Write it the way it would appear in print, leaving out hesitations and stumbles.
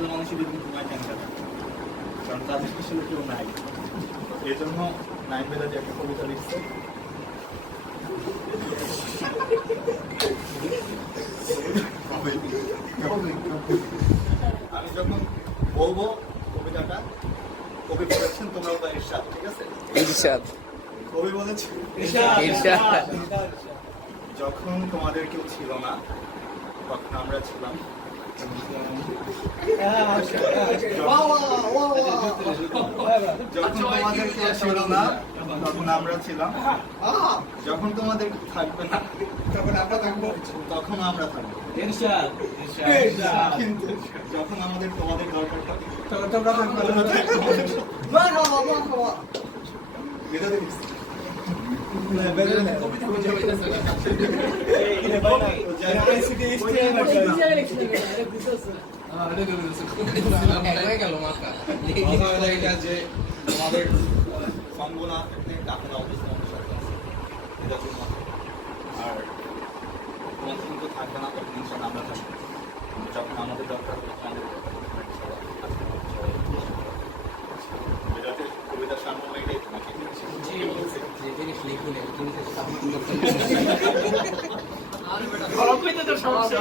আসলে মানুষের যদি তোমায় ক্যান্সার কারণ তাদের আসলে কেউ নাই এই জন্য নাইন বেলাতে একটা কবিতা লিখছে আমি যখন বলবো কবিতাটা কবি বলেছেন তোমরা তো ইরশাদ ঠিক আছে ইরশাদ কবি বলেছেন ইরশাদ যখন তোমাদের কেউ ছিল না তখন আমরা ছিলাম যখন তোমাদের কেউ ছিল না তখন আমরা ছিলাম যখন তোমাদের থাকবে না তখন আমরা থাকবো তখন আমরা থাকবো কিন্তু যখন আমাদের তোমাদের দরকার থাকে তখন তোমরা থাকবে আমাদের সম্ভাবনা টাকা অবস্থা আর তোমাদের কিন্তু থাকবে না তখন ইনশাল্লাহ আমরা থাকবো যখন আমাদের দরকার হবে আমাদের কবিতার সামনে এটাই তোমাকে সমস্যা